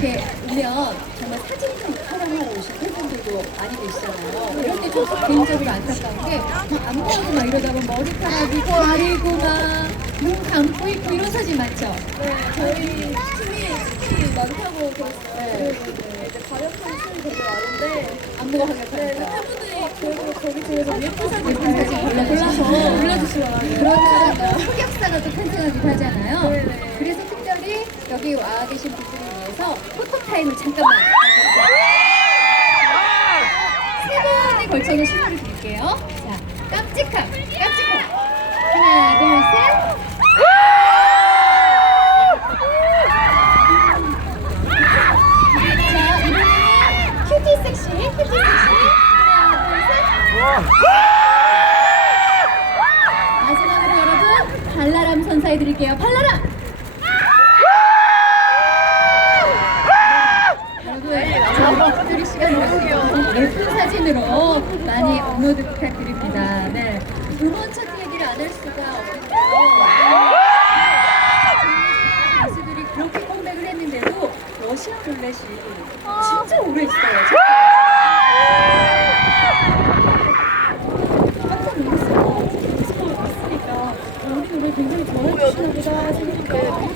이렇게 오면 정말 사진 촬영하러 오신 팬분들도 많이 계시잖아요. 이럴 때좀 개인적으로 안타까운 게안 보이고 막 이러다 보면 머리카락이 가리고 막눈 감고 있고 이런 사진 많죠? 네, 저희 팀이 스킬이 많다고 들었어요. 네. 네. 이제 가려운 스킬이 되게 많은데 안무가 가려워요. 네, 팬분들이 그래도 거기 중에서 네, 예쁜 사진 네, 골라서 네. 골라주시더라고요. 그러면 그렇죠. 흑역사가 또 탄생하기도 하잖아요. 여기 와 계신 분들을 위해서 포토 타임을 잠깐만 세 번에 걸쳐서 신호를 드릴게요. 자, 깜찍함, 깜찍함. 하나, 둘, 셋. 자. 마지막으로 여러분 발랄함 선사해 드릴게요. 발랄함. 여러분 저희 시간 너무 예쁜 사진으로 많이 업로드 부탁드립니다. 네. 음원 차트 얘기를 안 할 수가 없는데요. 가수들이 그렇게 컴백을 했는데도 러시아 룰렛이 진짜 오래 있어요. 어, 굉장히 좋아해 보다 생각했는데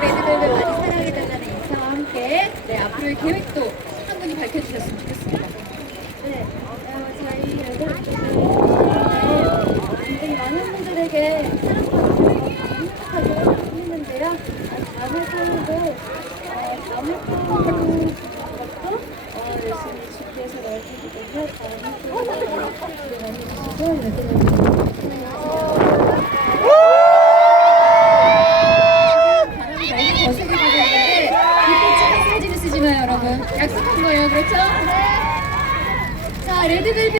레드벨벳 많이 사랑해달라는 인사와 함께 네, 앞으로의 계획도 한 분이 밝혀주셨으면 좋겠습니다. 네, 어, 저희 여러분들 굉장히 많은 분들에게 사랑받고 행복하게 했는데요. 어, 다음 활동도 어, 다음 활동도 어, 열심히 준비해서 넣을 테기 때문에 다음 활동도 기대 많이 해주시고 여러분 바람이 너무 거세게 불었는데 이쁜 찍은 사진을 쓰지 마요 여러분 약속한 거예요 그렇죠? 네. 자 레드벨벳